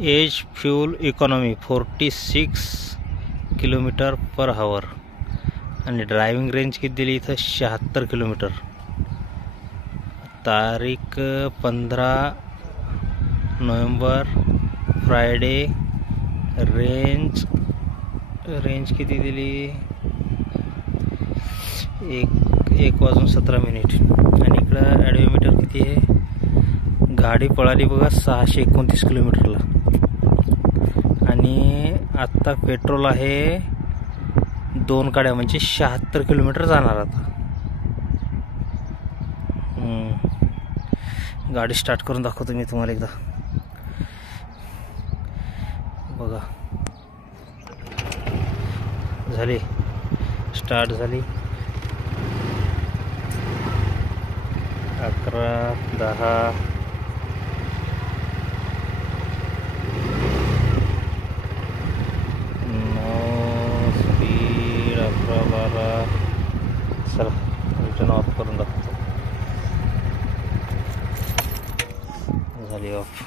Age fuel economy 46 kilometre पर hour आणि driving range किती दिली इथं 76 किलोमीटर. तारीख 15 नोव्हेंबर फ्रायडे. रेंज किती दिली 1:17 आणि इकडं ॲडोमीटर किती आहे. गाडी पळाली बघा 629 किलोमीटरला आणि आत्ता पेट्रोल आहे 2 गाड्या म्हणजे 76 किलोमीटर जाणार आता. गाडी स्टार्ट करून दाखवतो मी तुम्हाला एकदा बघा. झाली स्टार्ट झाली. 11, 10, 9 स्पीड 11, 12. चला इंजन ऑफ करून दाखवतो. झाली ऑफ.